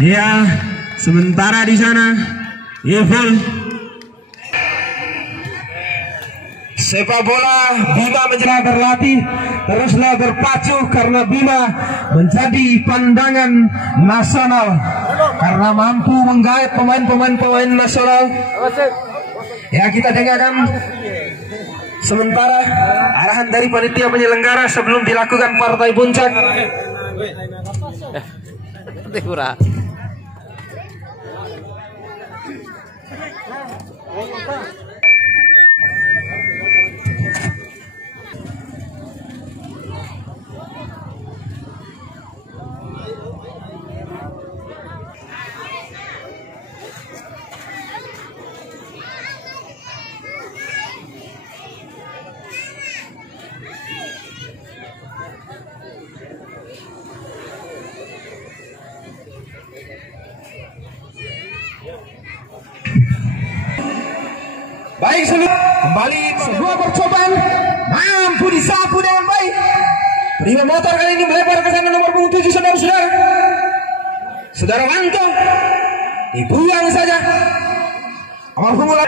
Ya, sementara di sana Evil sepak bola Bima menjadi berlatih teruslah berpacu karena Bima menjadi pandangan nasional karena mampu menggait pemain nasional. Ya, kita dengarkan sementara arahan dari panitia penyelenggara sebelum dilakukan partai puncak. Baik, kembali sebuah percobaan mampu disapu dengan baik. Prima Motor kali ini melebar ke sana nomor punggung 7 saudara-saudara. Saudara Wanto dibuang saja. Nomor punggung.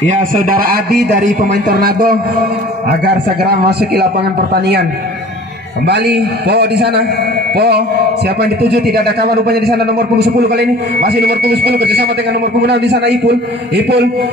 Ya, saudara Adi dari pemain Tornado agar segera masuk ke lapangan pertandingan. Kembali Po di sana. Po, siapa yang dituju tidak ada kawan rupanya di sana nomor punggung 10 kali ini. Masih nomor punggung 10 kerjasama dengan nomor punggung 6 di sana Ipul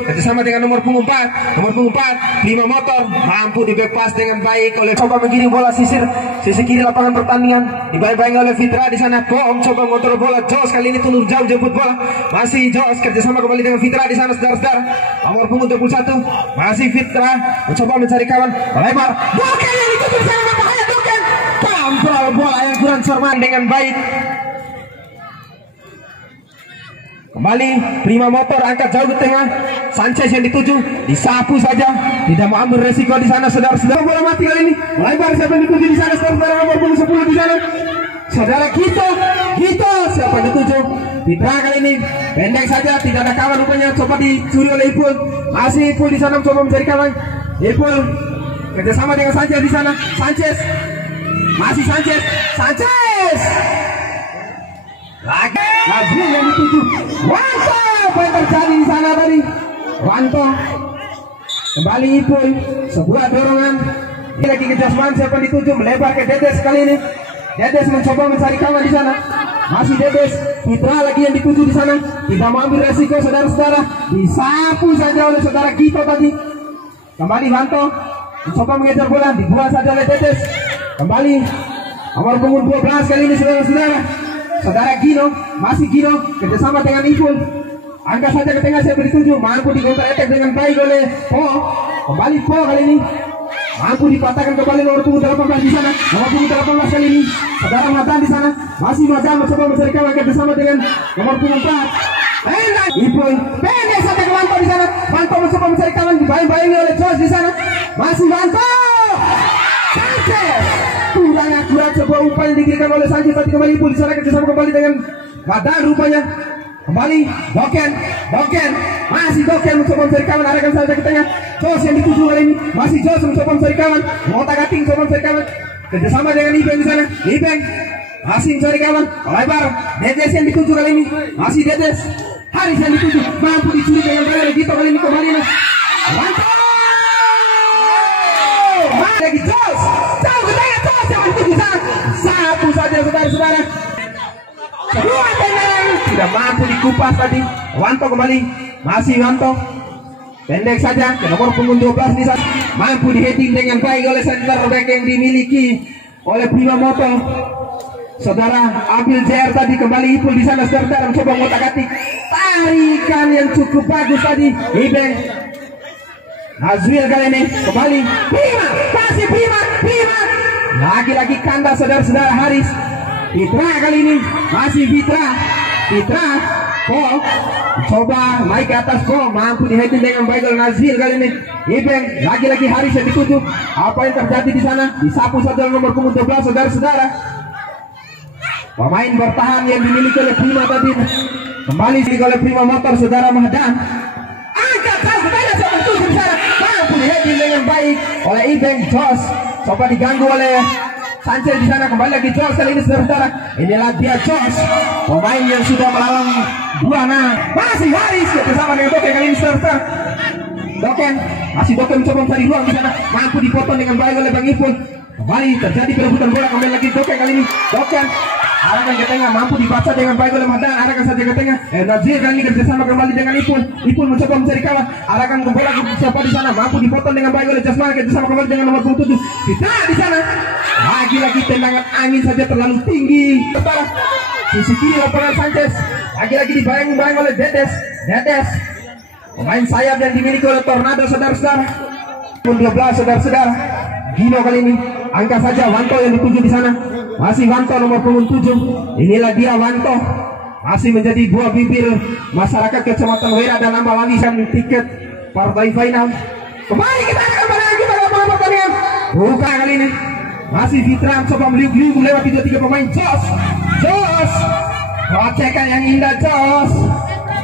kerjasama dengan nomor punggung 4. Nomor punggung 4 Prima Motor mampu dibepas dengan baik oleh coba mengirim bola sisi kiri lapangan pertandingan. Dibayang oleh Fitra di sana. Po coba motor bola Jos kali ini turun jauh jemput bola. Masih Jos kerjasama kembali dengan Fitra di sana saudara-saudara. Nomor punggung 21 masih Fitra mencoba mencari kawan lebar. Bukan yang ditutup sama bahaya bukan. Kontrol bola yang kurang cermat dengan baik. Kembali Prima Motor angkat jauh ke tengah. Sanchez yang dituju disapu saja, tidak mau ambil resiko di sana saudara-saudara. Bola mati kali ini. Lebar siapa yang dituju di sana saudara nomor punggung 10 di sana. Saudara Gito siapa yang dituju? Fitra kali ini pendek saja, tidak ada kawan rupanya. Coba dicuri oleh Ipul. Masih Ipul di sana coba mencari kawan. Ipul kerjasama dengan Sanchez di sana. Masih Sanchez lagi yang dituju Wanto. Apa yang terjadi di sana tadi? Wanto kembali Ipul, sebuah dorongan lagi kerjasama siapa yang dituju melebar ke Dedes kali ini. Dedes mencoba mencari kawan di sana. Masih Dedes. Fitra lagi yang dituju di sana, tidak mau ambil resiko saudara-saudara, disapu saja oleh saudara Gito tadi. Kembali Wanto mencoba mengejar bola, dibuang saja oleh Dedes. Kembali nomor punggung 12 kali ini saudara-saudara. Saudara Gino, masih Gino kerjasama dengan Ipul. Angkat saja ke tengah siapa dituju, mampu di counter attack dengan baik oleh Po. Kembali Po kali ini mampu dipatahkan kembali nomor punggung 18 di sana. Nomor punggung 18 kali ini saudara Madan di sana. Masih Madan mencoba mencari kawan kerjasama dengan nomor punggung 4. Ipul pendek saja ke Wanto di sana. Wanto mencoba mencari kawan, dibayang-bayangi oleh Jos di sana. Masih Wanto. Sanchez kurang akurat sebuah umpan yang dikirimkan oleh Sanchez tadi. Kembali Ipul di sana kerjasama kembali dengan Madan rupanya. Kembali Doken masih Doken mencoba mencari kawan, arahkan saja ke tengah. Jos yang dituju kali ini masih Jos mencoba mencari kawan. Ngotak-ating mencoba mencari kawan kerjasama dengan Ibeng di sana. Ibeng masih mencari kawan lebar. Dedes yang dituju kali ini masih Dedes. Haris yang dituju mampu dicuri dengan baik. Gito kali ini kembali Wanto lagi Jos jauh ke tengah. Jos yang dituju sana sapu saja saudara-saudara. Sebuah tendangan tidak mampu dikupas tadi. Wanto kembali masih Wanto pendek saja ke nomor punggung 12 di sana. Mampu diheading dengan baik oleh center back yang dimiliki oleh Prima Motor. Saudara ambil JR tadi. Kembali Ipul di sana saudara mencoba ngotak-atik. Tarikan yang cukup bagus tadi Ibeng. Nazwil kali ini kembali Prima, kasih Prima lagi-lagi kanda saudara-saudara. Haris Fitra kali ini masih Fitra Po coba naik ke atas. Po mampu diheading dengan baik oleh Nazwil kali ini. Ibeng lagi-lagi Haris yang dituju. Apa yang terjadi di sana? Disapu saudara nomor punggung 12 saudara-saudara. Pemain bertahan yang dimiliki oleh Prima tadi kembali oleh Prima Motor saudara Mahdan. Angkat saudara sama tujuh sana. Mampu diheading dengan baik oleh Ibeng. Jos coba diganggu oleh Sanchez di sana, kembali lagi Jos kali ini saudara-saudara. Inilah dia Jos, pemain yang sudah melalang Buana. Masih Haris bersama dengan Doken kali ini saudara-saudara. Doken mencoba mencari ruang di sana, mampu dipotong dengan baik oleh Bang Ipul. Kembali terjadi perebutan bola, kembali lagi Doken kali ini. Doken arahkan ke tengah, mampu dibaca dengan baik oleh Mahdan, arahkan saja ke tengah. Nazir kali ini kerjasama kembali dengan Ipul. Ipul mencoba mencari kawan, arahkan ke bola ke siapa di sana, mampu dipotong dengan baik oleh Jasmine, kerjasama kembali dengan nomor 27. Kita di sana, lagi-lagi tendangan angin saja terlalu tinggi. Sementara sisi kiri lapangan Sanchez, lagi-lagi dibayang-bayang oleh Dedes. Pemain sayap yang dimiliki oleh Tornado saudara-saudara. 12 saudara-saudara. Gino kali ini, angkat saja Wanto yang dituju di sana. Masih Wanto nomor 27. Inilah dia Wanto. Masih menjadi buah bibir masyarakat Kecamatan Wera dan nambah warisan tiket partai final. Kembali kita akan lagi pada lapangan pertandingan. Buka kali ini. Masih Fitra coba meliuk-liuk lewat 3 pemain. Jos. Gocekan yang indah Jos.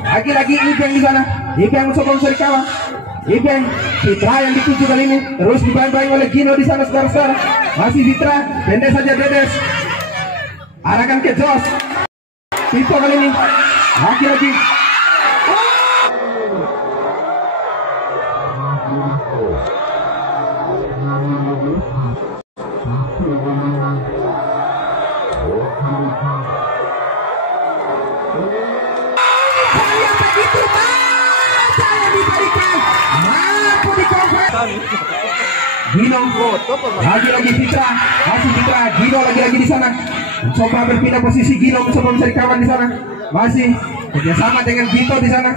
Lagi-lagi Ibeng di sana. Ibeng mencoba mencari kawan. Ibeng, Fitra yang dituju kali ini terus dibayang-bayang oleh Gino di sana saudara-saudara. Masih Fitra, pendek saja Dedes. Arahkan ke Jos. Tito kali ini. Lagi-lagi. Gino, lagi-lagi Fitra, masih Fitra, Gino lagi-lagi di sana, mencoba berpindah posisi. Gino mencoba mencari kawan di sana, masih kerjasama dengan Gito di sana.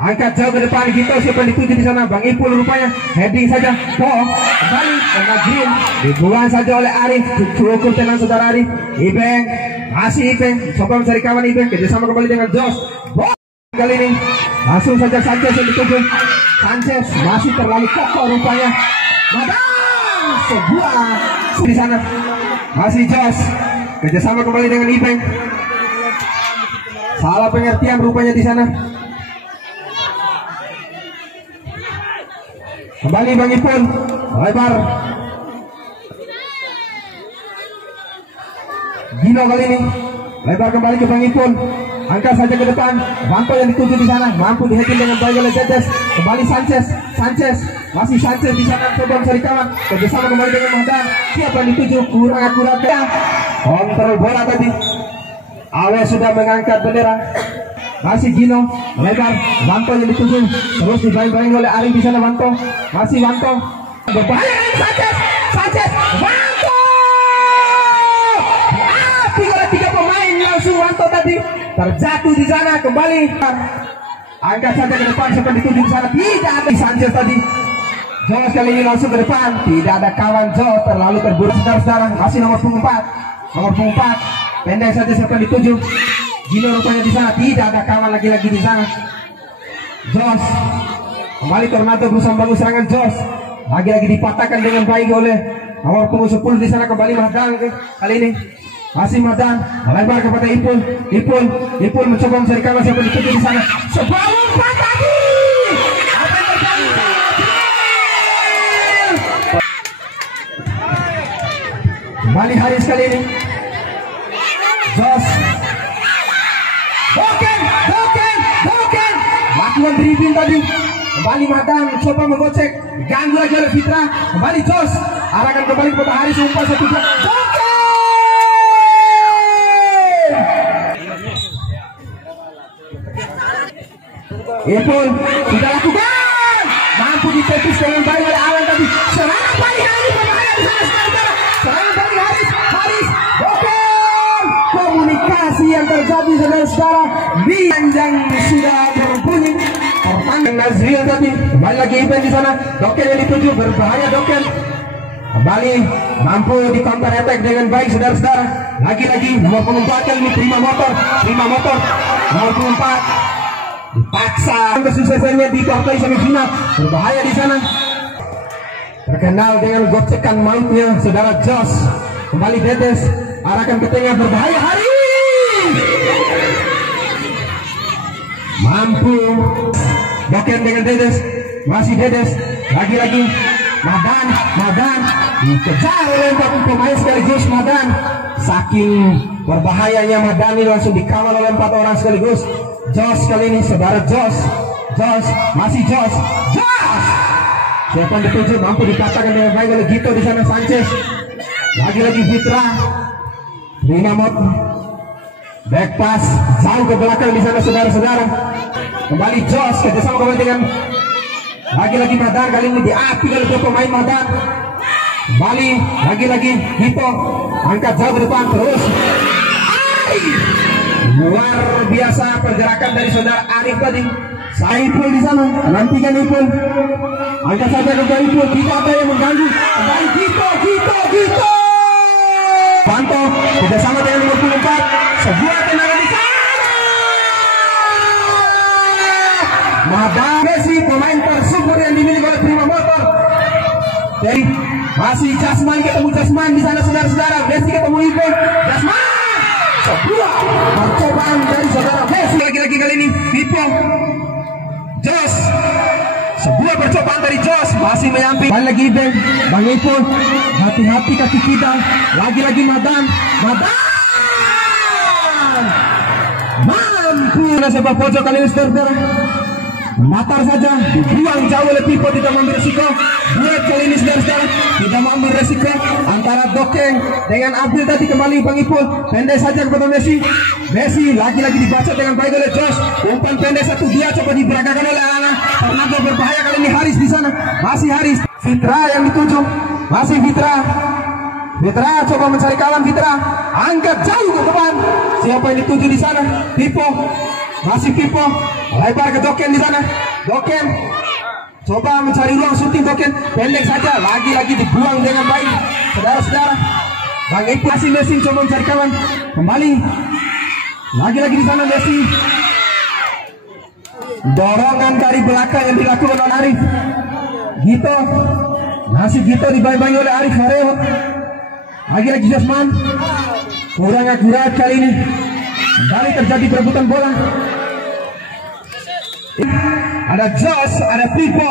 Angkat jauh ke depan Gito, siapa yang dituju di sana? Bang Ipul rupanya, heading saja, kembali kena green, dibuang saja oleh Arif. Cukup tenang saudara Arif. Ibeng, masih Ibeng, coba mencari kawan Ibeng, kerjasama kembali dengan Jos. Kali ini langsung saja Sanchez yang dituju. Sanchez masih terlalu kokoh rupanya. Madang sebuah di sana. Masih Jos, kerjasama kembali dengan Ibeng. Salah pengertian rupanya di sana. Kembali Bang Ipul, lebar. Gino kali ini lebar kembali ke Bang Ipul. Angkat saja ke depan, Wanto yang dituju di sana, mampu diheading dengan baik oleh Dedes. Kembali Sanchez, masih Sanchez di sana, coba mencari kawan, kerjasama kembali dengan Mahdan. Siapa yang dituju? Kurang akurat ya. Kontrol bola tadi. Awe sudah mengangkat bendera. Masih Gino, lebar, Wanto yang dituju, terus dibayang-bayang oleh Ari di sana. Wanto, masih Wanto, berbahaya Sanchez, Wanto. Oleh 3 pemain langsung Wanto tadi terjatuh di sana. Kembali angkat saja ke depan, siapa dituju di sana? Tidak ada Sanchez tadi. Jos kali ini langsung ke depan, tidak ada kawan. Jos terlalu terburu saudara-saudara. Masih nomor 4, pendek saja siapa dituju? Gino rupanya di sana, tidak ada kawan lagi di sana. Jos kembali, Tornado berusaha membangun serangan. Jos lagi-lagi dipatahkan dengan baik oleh nomor 10 di sana. Kembali Mahdan kali ini. Masih Mahdan, lebar kepada Ipul mencoba mencari kawan, siapa dituju di sana? Sebuah umpan tadi. Apa yang terjadi? Kembali Haris kali ini. Jos, Doken, lakukan dribbling tadi. Kembali Mahdan coba menggocek, ganggu lagi oleh Fitra. Kembali Jos, arahkan kembali kepada Haris, umpan 1-2. Ipul sudah lakukan, mampu ditepis dengan baik oleh Alan tadi. Serangan balik Haris, berbahaya di sana saudara. Serangan balik Haris, Doken. Komunikasi yang terjadi saudara-saudara. Panjang sudah berbunyi. Pertandingan Nazril tadi, kembali lagi Ibeng di sana. Doken yang dituju, berbahaya Doken. Kembali mampu di counter attack dengan baik saudara-saudara. Lagi-lagi nomor 4 kali ini terima motor. Nomor 4 dipaksa kesuksesannya di partai semifinal, berbahaya di sana. Terkenal dengan gocekan mautnya saudara Jos. Kembali Dedes, arahkan ke tengah, berbahaya Hari. Mampu Doken dengan Dedes, masih Dedes, lagi-lagi Madan dikejar oleh pemain sekaligus Madan. Saking berbahayanya Madan ini langsung dikawal oleh 4 orang sekaligus. Jos kali ini saudara Jos masih Jos. Siapa yang dituju mampu dikatakan dengan baik oleh Gito di sana. Sanchez lagi-lagi Fitra Dinamot back pass jauh ke belakang di sana saudara-saudara. Kembali Jos kerjasama kembali dengan lagi-lagi Madan, kali ini diapi oleh pemain Madan. Kembali lagi-lagi Gito angkat jauh ke depan terus. Luar biasa pergerakan dari saudara Arif tadi. Saiful di sana, nantikan Ipul. Angkat saja ke Ipul, tidak ada yang mengganggu. Kembali Gito. Panto kerjasama dengan nomor 24. Sebuah tendangan di sana. Madan Messi pemain tersubur yang dimiliki oleh Prima Motor. Jadi masih Jasman ketemu Jasman di sana saudara-saudara. Messi ketemu Ipul. Jasman. Sebuah percobaan dari saudara Messi lagi-lagi kali ini Pipo Jos. Sebuah percobaan dari Jos masih menyampi. Balik lagi Bang Ipul. Hati-hati kaki kita. Lagi-lagi Madan mampu sepak pojok kali ini saudara. Matar saja dibuang jauh oleh Pipo, tidak mengambil resiko. Buat kali ini saudara-saudara tidak mengambil resiko antara Dokeng dengan Abdul tadi. Kembali Bang Ipul pendek saja kepada Messi lagi-lagi dibaca dengan baik oleh Jos. Umpan pendek satu dia coba diberagakan oleh Alana. Tornado berbahaya kali ini. Haris di sana masih Haris. Fitra yang dituju masih Fitra coba mencari kawan. Fitra angkat jauh ke depan. Siapa yang dituju di sana? Pipo masih Pipo lebar ke Doken di sana. Doken coba mencari ruang syuting. Doken pendek saja lagi-lagi dibuang dengan baik saudara-saudara. Bang Ipul masih Messi coba mencari kawan. Kembali lagi-lagi di sana Messi. Dorongan dari belakang yang dilakukan oleh Arif. Gito masih Gito dibayang-bayang oleh Arif Hareo. Lagi-lagi Jasman kurang akurat kali ini. Kembali terjadi perebutan bola. Ada Jos, ada Pipo.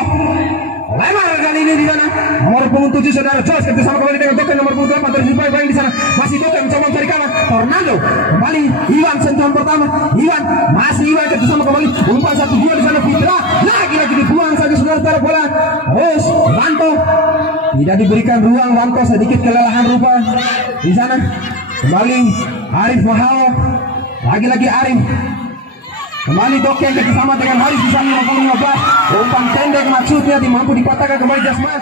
Lebar kali ini di sana. Nomor punggung 7 saudara Jos kerjasama kembali dengan Doken nomor punggung 8 terus dibayang di sana. Masih Doken mencoba mencari kawan. Tornado kembali Iwan sentuhan pertama. Iwan kerjasama kembali. Umpan 1-2 di sana Fitra. Lagi-lagi dibuang saja saudara bola. Terus Wanto tidak diberikan ruang. Wanto sedikit kelelahan rupa di sana. Kembali Arif Mahal. Lagi-lagi Arif. Kembali Doken kerjasama dengan Haris di sana 15. Umpan pendek maksudnya dimampu dipatahkan kembali Jasman.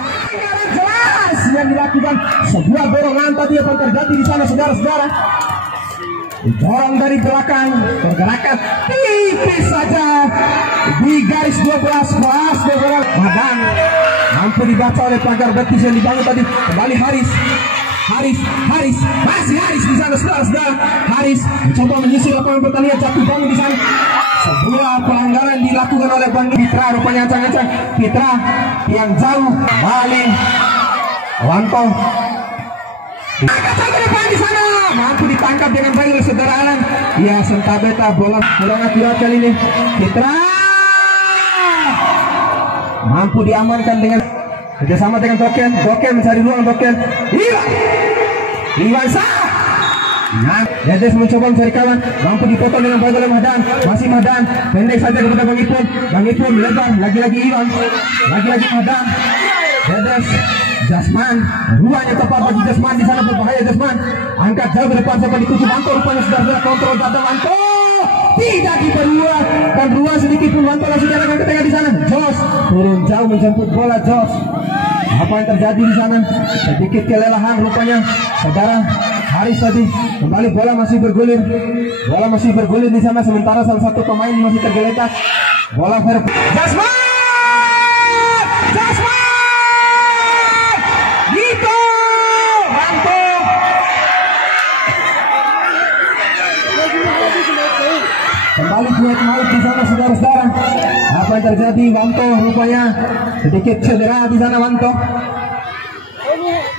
Jelas yang dilakukan sebuah dorongan tadi yang terjadi di sana saudara-saudara. Dorong dari belakang, pergerakan tipis saja di garis 12 pas Madan mampu dibaca oleh pagar betis yang dibangun tadi. Kembali Haris masih Haris di sana saudara-saudara. Haris mencoba menyisir lapangan pertandingan, jatuh bangun di sana. Sebuah pelanggaran dilakukan oleh Bang Fitra, rupanya ancang-ancang Fitra yang jauh. Balik Wanto angkat ke depan di sana, mampu ditangkap dengan baik oleh saudara Alan. Ya sentabeta bola akurat kali ini. Fitra mampu diamankan dengan kerjasama dengan Doken mencari ruang. Doken Iwan sah. Nah, Dedes mencoba mencari kawan, mampu dipotong dengan baik oleh Madan. Masih Madan, pendek saja kepada Bang Ipul melebar, lagi-lagi Iwan, lagi-lagi Madan. Dedes, Jasman, ruangnya tepat bagi Jasman di sana, berbahaya Jasman. Angkat jauh ke depan sampai dituju Wanto, rupanya sudah kontrol data Wanto. Tidak diperluas dan ruang sedikit pun. Wanto langsung jalankan ke tengah di sana. Jos turun jauh menjemput bola. Jos, apa yang terjadi di sana? Sedikit kelelahan rupanya saudara Haris tadi. Kembali bola masih bergulir di sana, sementara salah satu pemain masih tergeletak. Bola Jasman Gito Wanto. Kembali buat maut di sana saudara-saudara. Apa yang terjadi? Wanto rupanya sedikit cedera di sana. Wanto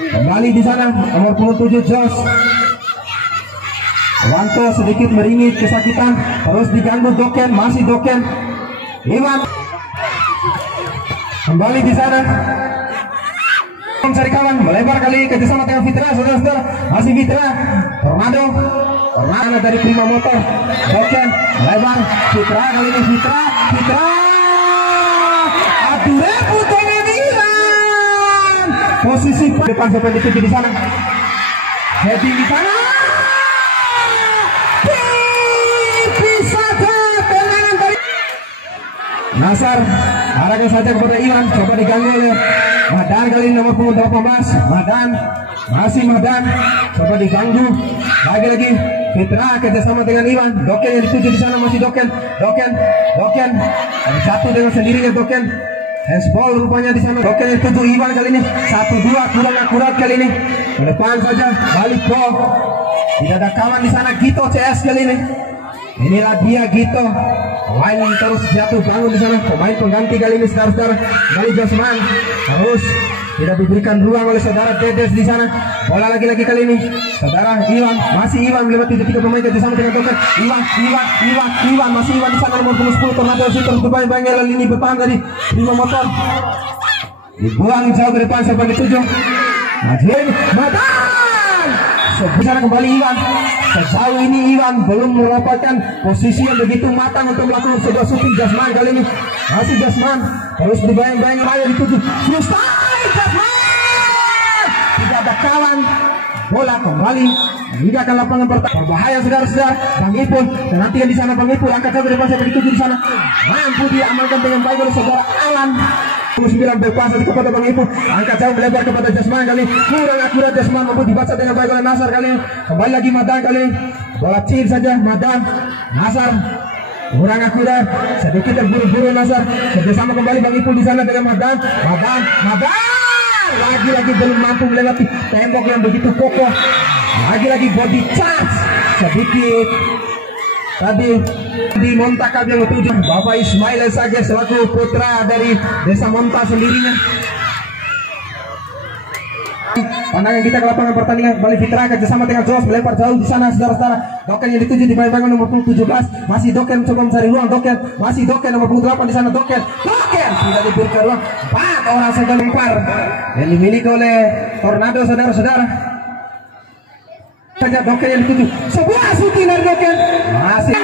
kembali di sana nomor 27 Jos. Wanto sedikit meringit kesakitan, terus diganggu Doken, masih Doken. Iwan kembali di sana. mencari kawan, melebar kali kerjasama dengan Fitra, saudara-saudara. Masih Fitra, Tornado dari Prima Motor, Doken, melebar, Fitra kali ini Fitra, aduh rebut dengan Iwan. Posisi depan sampai dituju di sana, heading di sana. Tipis saja tendangan dari Nasar, arahkan saja kepada Iwan, coba diganggu oleh Madan kali ini nomor punggung 18. Madan, masih Madan, coba diganggu lagi Fitra kerjasama dengan Iwan. Doken yang dituju di sana, masih Doken satu dengan sendirinya. Doken handsball rupanya di sana. Doken yang dituju Iwan kali ini 1-2 kurang akurat kali ini. Ke depan saja balik ball, tidak ada kawan di sana. Gito CS kali ini. Inilah dia Gito, pemain yang terus jatuh bangun di sana, pemain pengganti kali ini saudara-saudara. Kali Josman terus tidak diberikan ruang oleh saudara Dedes di sana. Bola lagi-lagi kali ini saudara Iwan, masih Iwan melewati tiga pemain kerjasama dengan Doken. Iwan masih Iwan di sana nomor 10 Tornado terus bermain-main oleh lini bertahan dari Prima Motor. Dibuang jauh ke depan sampai dituju. Madan sebesar kembali Iwan. Sejauh ini Iwan belum mendapatkan posisi yang begitu matang untuk melakukan sebuah shooting. Jasman kali ini masih Jasman terus dibayang-bayang ayo dituju freestyle Jasman, tidak ada kawan, bola kembali meninggalkan lapangan pertahanan. Berbahaya saudara-saudara. Bang Ipul nantikan di sana, Bang Ipul angkat ke depan sampai dituju di sana, mampu diamankan dengan baik oleh saudara Alan. 9 berkuasa kepada Bang Ipul, angkat jauh melebar kepada Jasman kali kurang akurat. Jasman mampu dibaca dengan baik oleh Nasar kali ini. Kembali lagi Madan kali ini, bola chip saja Madan. Nasar kurang akurat, sedikit terburu-buru Nasar. Kerjasama kembali Bang Ipul di sana dengan Madan lagi-lagi belum mampu melewati tembok yang begitu kokoh. Lagi-lagi body charge sedikit tadi di Montakab yang ketujuh. Bapak Ismail saja selaku putra dari desa Monta sendirinya. Pandangan kita ke lapangan pertandingan. Balik Fitra kerjasama dengan Jos melempar jauh di sana saudara-saudara. Doken yang dituju di bangun nomor 17. Masih Doken coba mencari ruang. Masih Doken nomor 8 di sana. Doken tidak diberikan ruang. 4 orang saja lempar yang dimiliki oleh Tornado saudara-saudara. Saja Doken yang dituju, sebuah shooting dari Doken masih